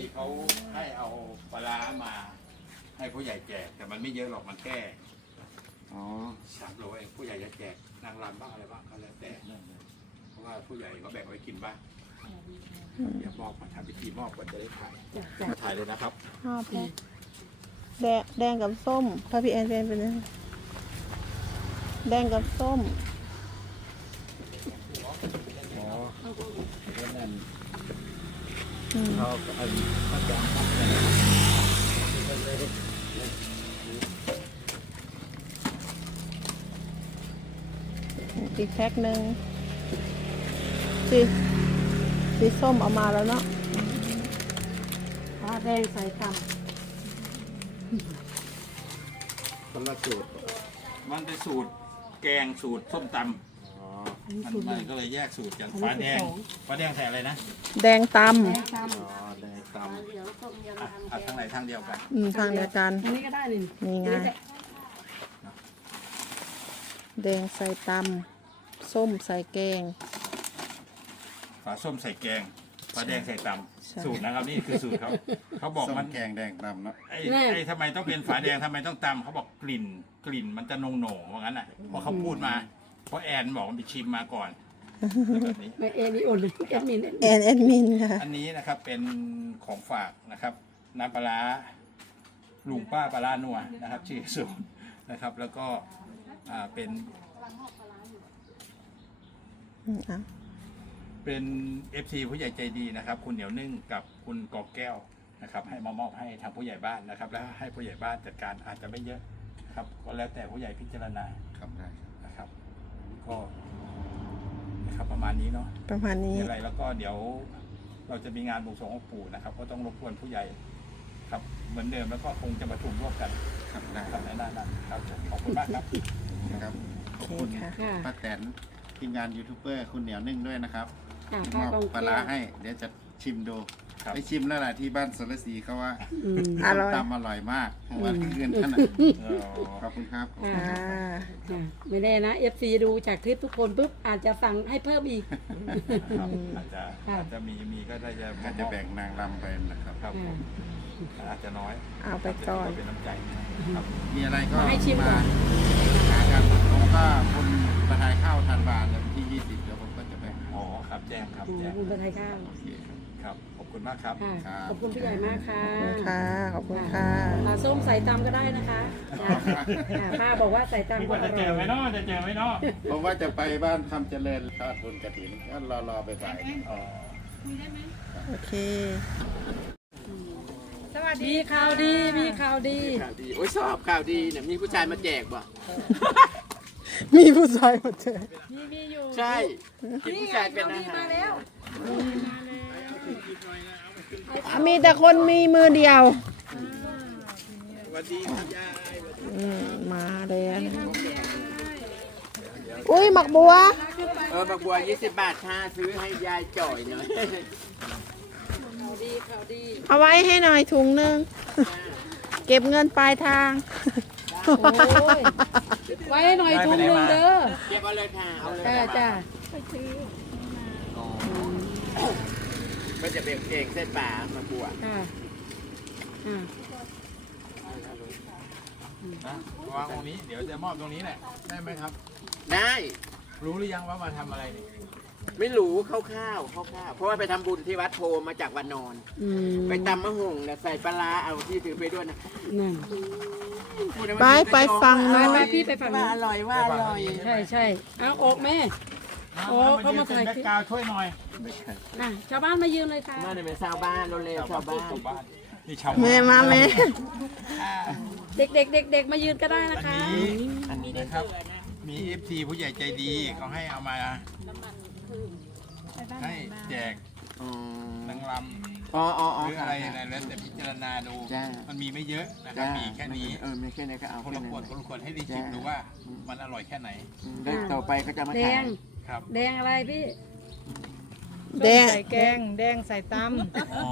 นี้เขาให้เอาปลาร้ามา ให้ผู้ใหญ่แจก แต่มันไม่เยอะหรอกมันแค่อ๋อสามโลเองผู้ใหญ่จะแจกนางรำบ้างอะไรบ้างก็แล้วแต่เพราะว่าผู้ใหญ่ก็แบ่งไว้กินบ้างเดี๋ยวมอบมาทำพิธีมอบก่อนจะได้ถ่ายมาถ่ายเลยนะครับห้าแพ็คแดงแดงกับส้มพระพี่แอนเป็นเป็นยังแดงกับส้ม อ๋อแล้วนั่นอืม เขาก็เอามาจองครับอีกแพ็คหนึ่งสีสีส้มเอามาแล้วเนาะผ้าแดงใส่ตคนละสูตร มันเป็นสูตรแกงสูตรส้มตำ อันนี้ำมันสูตรมันก็เลยแยกสูตรอย่างฟ้าแดงฟ้าแดงใส่อะไรนะแดงตแดงตอ๋อแดงตำเดี๋ยวต้มยำอะทำเอาแกทั้งงไหนทั้งเดียวกันำอืมทางเดียวกัน อันนี้ก็ได้นี่นี่ไง แดงใส่ตำส้มใส่แกง ฝาส้มใส่แกงฟ้าแดงใส่ตใช่ำสูตรนะครับนี่คือสูตรเขาเขาบอกส้มมันแกงแดงตำเนาะไอ้ไอ้ทำไมต้องเป็นฝาแดงทำไมต้องตำเขาบอกกลิ่น กลิ่นมันจะนงโหน่งว่างั้นอะเพราะเขาพูดมา เพราะแอนบอกมันไปชิมมาก่อนแบบนี้ ไม่เอ็นนี่อ่อนเลยแอดมินแอนแอดมินค่ะ อันนี้นะครับเป็นของฝากนะครับน้ำปลาร้าลุงป้าปลาร้านัวนะครับชื่อสูตรนะครับ แล้วก็อ่าเป็นอืมอะเป็น FC ผู้ใหญ่ใจดีนะครับ คุณเหนียวนึ่งกับคุณกอแก้วนะครับ ให้มามอบให้ทางผู้ใหญ่บ้านนะครับ แล้วให้ผู้ใหญ่บ้านจัดการอาจจะไม่เยอะนะครับก็แล้วแต่ผู้ใหญ่พิจารณา ครับได้ครับนะครับ ก็นะครับประมาณนี้เนาะประมาณนี้ มีอะไรแล้วก็เดี๋ยวเราจะมีงานบวงสรวงองค์ปู่นะครับ ก็ต้องรบกวนผู้ใหญ่ครับเหมือนเดิมแล้วก็คงจะประชุมร่วมกันครับได้ครับในหน้านั้นครับผมขอบคุณมากครับ นะครับขอบโอคุณเคค่ะ ค่ะป้าแตนทีมงานยูทูบเบอร์คุณเหนียวนึ่งด้วยนะครับค่ะมผ้าอบกองปลาเกลีร้ายวให้ เดี๋ยวจะชิมดูครับ ไปชิมแล้วล่ะที่บ้านสรศรีเขาว่าอืมอร่อยตำอร่อยมากเมื่อวันคืนท่านน่ะเออขอบคุณครับอ่าอ่าอะไม่แน่นะ FC ดูจากคลิปทุกคนปุ๊บอาจจะสั่งให้เพิ่มอีก ครับอาจจะค่ะ อาจจะมีมีก็ได้จะก็จะแบ่งนางรำไปนะครับ ครับผมอาจจะน้อยเอาไปก่อน เป็นน้ำใจนะครับ มีอะไรก็มาให้ชิมก่อน หากันผมก็คุณประทายข้าวทานบานวันที่ 20 เดี๋ยวผมก็จะแบ่งอ๋อครับแจ้งครับอืมแจ้งคุณประทายข้าว โอเคครับ ครับ ขอบคุณมากครับค่ะครับขอบคุณพี่ใหญ่มากค่ะขอบคุณค่ะ ขอบคุณค่ะปลาส้มใส่ตำก็ได้นะคะจ้ะค่ะป้าบอกว่าใส่ตำก็อจะเจร่อไหมอยเนาะจะเจอไหมเนาะผมว่าจะไปบ้านคำเจริญทอดทุนกระถินก็รอรอไปบ่ายอ๋อโอเค มีข่าวดี มีข่าวดี ข่าวดี โอ้ยชอบข่าวดีเนี่ยมีผู้ชายมาแจกบ่มีผู้ชายมาเจอมีมีอยู่ใช่เห็นผู้ชายเป็นอาหารมี แต่คนมีมือเดียวสวัสดีคุณยายอืมมาแล้วอุ้ยหมักบัว เออบักบัว20 บาทค่ะซื้อให้ยายจ่อยหน่อยข่าวดีข่าวดีเอาไว้ให้หน่อยถุงหนึ่งเก็บเงินปลายทางโอ้ยไว้ให้หน่อยถุงหนึ่งเด้อเก็บเอาเลยค่ะ เอาเลยจ้าจ้า ก็จะเป็นเองเส้นป่ามาบัวค่ะอ่านะวางตรงนี้เดี๋ยวจะมอบตรงนี้แหละได้ไหมครับ ได้รู้หรือยังว่ามาทำอะไรนี่ไม่รู้คร่าวๆคร่าวๆเพราะว่าไปทำบุญที่วัดโพมาจากวันนอน อืมไปตำมะฮงเนี่ยใส่ปลาร้าเอาที่ถือไปด้วยนะนั่น พูดแล้วไปมันไปฟังไปหน่อไปยพี่ไปฝั่งว่านู้อนร่อยว่าอร่อย ใช่ใช่เอาออกแม่ โอ้เขามาถ่ายคลิปแบ็คกราวด์ช่วยหน่อยอะชาวบ้านมายืนเลยค่ะน่าจะเป็นชาวบ้านเร็วๆชาวบ้านชาวบ้านนี่ชาวแม่มาแม่เด็กเด็กเด็กเด็กๆมายืนก็ได้นะอันคะ นี้อันนี้นะครับ มีเอฟซีผู้ใหญ่ใจดีเขาให้เอามาให้แจกอ๋อนางรอ๋ออ๋อำอ๋อหรือค่ะอะไรนะแล้วแต่พิจารณาดู จ้ามันมีไม่เยอะนะครับจ้ามีแค่นี้ เออมีแค่นี้ก็เอาคนแค่ละนั้ขวดนคนละขวดให้ได้ชิมดูว่ามันอร่อยแค่ไหนแล้วต่อไปก็จะมาแดถ่ายง ครับ แดงอะไรพี่แดงใส่แกง แดงใส่ตอ๋อ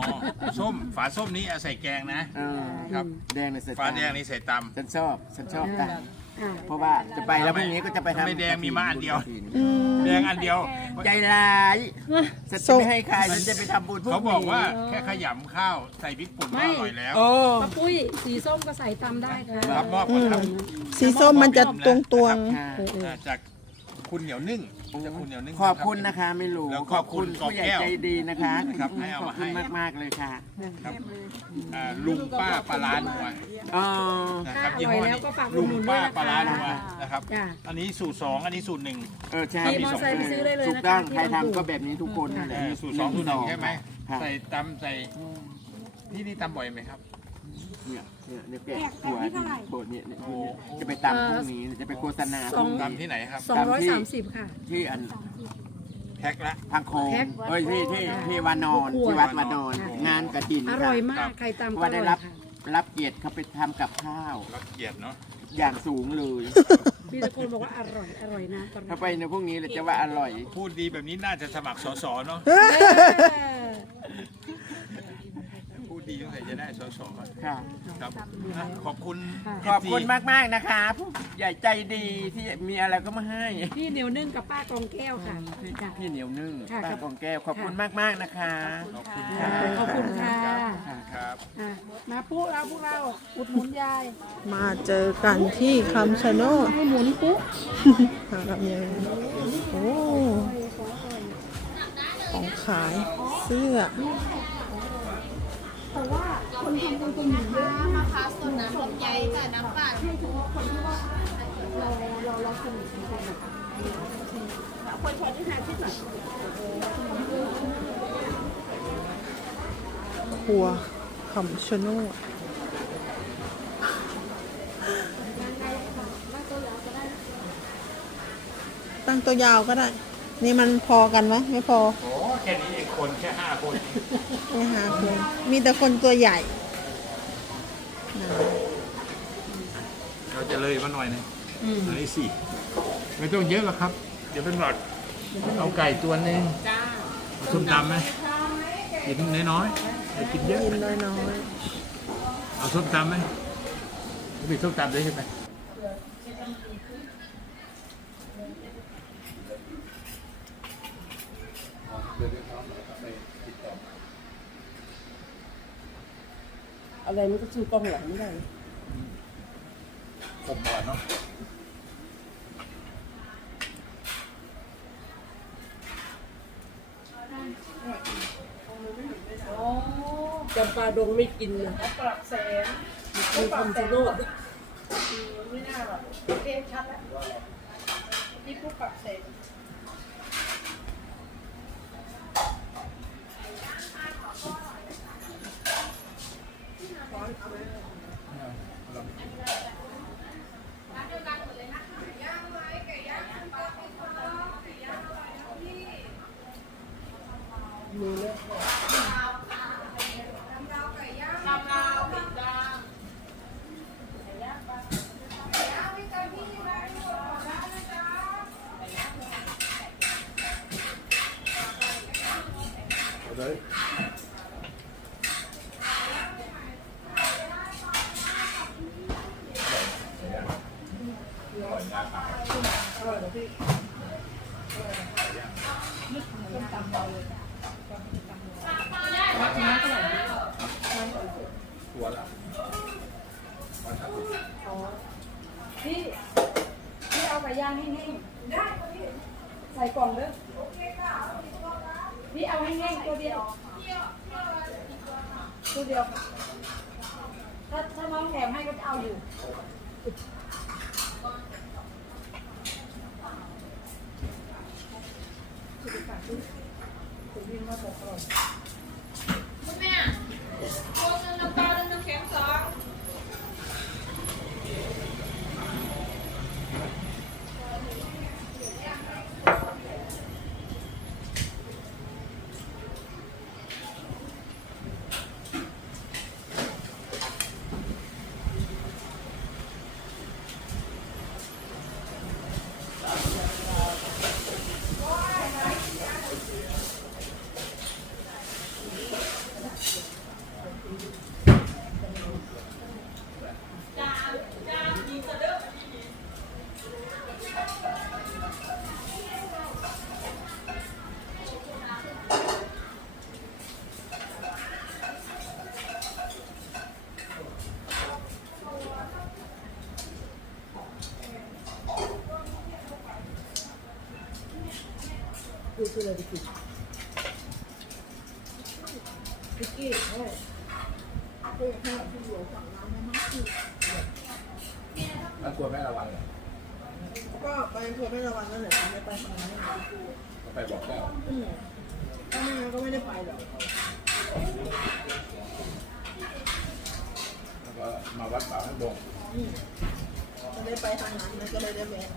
ส้มฝาส้มนี้เอาใส่แกงนะเออครับ แดงในใส่ฝาแดงนี่ใส่ตฉันชอบฉันชอบอ่าตาำอ่าเพราะว่าจะไปแล้วพรุ่งนี้ก็จะไปทำไม่แดงมีมาอันเดียว อืม แดงอันเดียว ใจร้ายฉันจะไม่ให้ใครฉันจะไปทำบุญพรุ่งนี้เขาบอกว่าแค่ขยำข้าวใส่พริกป่นก็อร่อยแล้วโอ้ป้าปุ้ยสีส้มก็ใส่ตำได้ค่ะครับมอบก่อนครับสีส้มมันจะตวงตวงค่ะเออเอออ่าจาก คุณเหนียวนึ่งจากคุณเหนียวนึ่งขอบคุณนะคะ ไม่รู้แล้วขอบคุณขอบคุณผู้ใหญ่กอแก้วใจดีนะคะนะครับให้เอาขอบมาให้คุณมากมากๆเลยค่ะครับอ่าลุงป้าปลาร้านัวอ๋อนะครับถ้าอร่อยแล้วก็ฝากอุลุดงหนุนด้วป้ายนะคะปลาร้านัวนะครับจ้ะอันนี้สูตรสองอันนี้สูตรหนึ่งเออใช่ขี่มอเตอร์ไซค์ไปซื้อได้เลยถูนะกคะต้องที่ใครลำพูนทำก็แบบนี้ทุกคนนั่นแหละเออสูตรสองสูตรหนึ่งใช่ไหมครับใส่ตำใส่ที่นี่ตำบ่อยไหมครับ เนี่ยเนี่ยเนี่ยแกะตัวที่โคตรเนี่ยเนี่ยโอ้จะไปตำพรุ่งนี้จะไปโฆษณาพรุ่งนี้ตำที่ไหนครับ สองร้อยสามสิบค่ะ ที่อันแพ็คละพังโคงแพ็คเอ้ยที่ที่ที่วานอนขวดที่วัดวานอนค่ะงานกระถินอร่อยค่ะมากใครตำก็ว่าอได้ร่อยรับค่ะรับเกียรติเขาไปทำกับข้าว รับเกียรติเนาะ อย่างสูงเลยพี่ตะโกนบอกว่าอร่อยอร่อยนะตอนนี้ถ้าไปในพวกนี้เราจะว่าอร่อย พูดดีแบบนี้น่าจะสมัครสสเนาะ เออพูดดีตั้งแต่ จะได้สสค่ะครับอะขอบคุณขอบคุณมากๆนะคะผู้ใหญ่ใจดีที่มีอะไรก็มาให้ พี่เหนียวนึ่งกับป้ากองแก้วค่ะพี่จ้ะพี่เหนียวนึ่งค่ะป้ากองแก้วขอบคุณมากๆนะคะ ขอบคุณค่ะขอบคุณค่ะครับอะมาปุ๊เราพวกเราอุดหนุนยาย มาเจอกันที่คำชะโนดให้หมุนปุ๊หากับยังโอ้ของขายเสื้อ แต่ว่าคนทำเป็นคนหนึ่นะคะมาคาสดน้ำลำไยแต่น้ำปั่นให้เฉพาะคนที่ว่าเราเราเราสนิทกันนะคคนชอบที่หาที่ไหนครัวคำชะโนดตั้งตัวยาวก็ได้ นี่มันพอกันไหมไม่พอ ค่นี้เองคนแค่ห้าคนไม่หาคนมีแต่คนตัวใหญ่นะเราจะเลยมาหน่อยนึงเลยสิไม่ต้องเยอะหรอกครับ เดี๋ยวเป็นหลอดเอาไก่ตัวหนึงเอาส้มตำไหมกินน้อยๆอย่ากินเยอะกินน้อยเอาส้มตำไหมมีส้มตำด้วยใช่ไหม อะไรมันก็สู้กล้องหลังไม่ได้ผมก่อนเนาะจำปาดงไม่กินนะปรับแสงมีคำชะโนดพี่ พี่เอาไก่ย่างแห้งๆได้พี่ใส่กล่องเด้อพี่เอาแห้งๆตัวเดียวตัวเดียวค่ะถ้าถ้าน้องแถมให้ก็จะเอาอยู่ คุณ คืออะไรกินพิกกี้ใช่แล้วกลัวแม่ระวังเหรอก็ไปอำเภอไม่ระวังนั่นแหละไม่ไปทางนั้นก็ไปบอกแก้วอืมถ้าไม่งั้นก็ไม่ได้ไปหรอกแล้วก็มาวัดป่าให้บงอืมก็ได้ไปทางนั้นมันก็เลยได้แวะ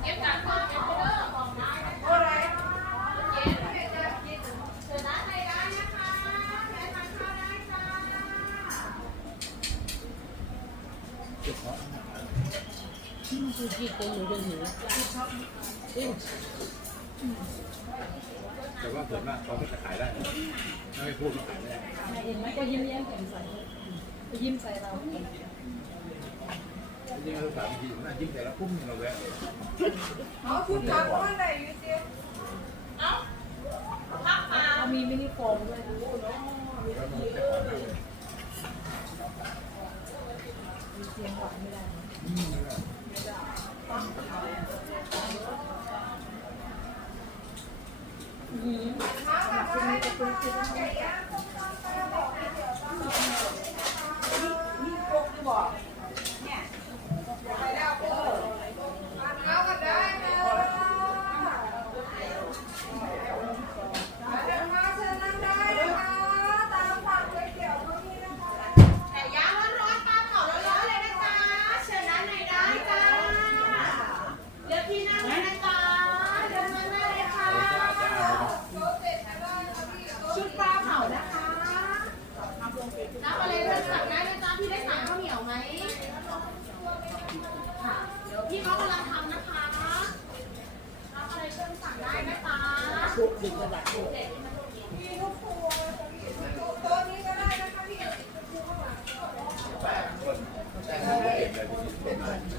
เก็บจากคนเก็บเด้อของได้นะคะเก็บเชิญร้านไหนได้นะคะแม่ทานข้าวได้จ้า คือกินตรงหนูเป็นหนู แต่ว่าส่วนมากเขาก็จะขายได้ถ้าไม่พูดก็ขายไม่ได้เห็นไหมก็ยิ้มแย้มแจ่มใสก็ยิ้มใส่เราจริงๆเราสามทีน่ายิ้มแต่ละพุ่มเราแวะเลยเอาคุณถามว่าอะไรอยู่เตี้ยเอ้าพักมาเขามีมินิโฟมด้วยดูเนาะแล้วมันจะขายได้เลยมีเสียงหวานไม่ได้ We're. แต่งตัวเองเลยเป็นอะไรไม่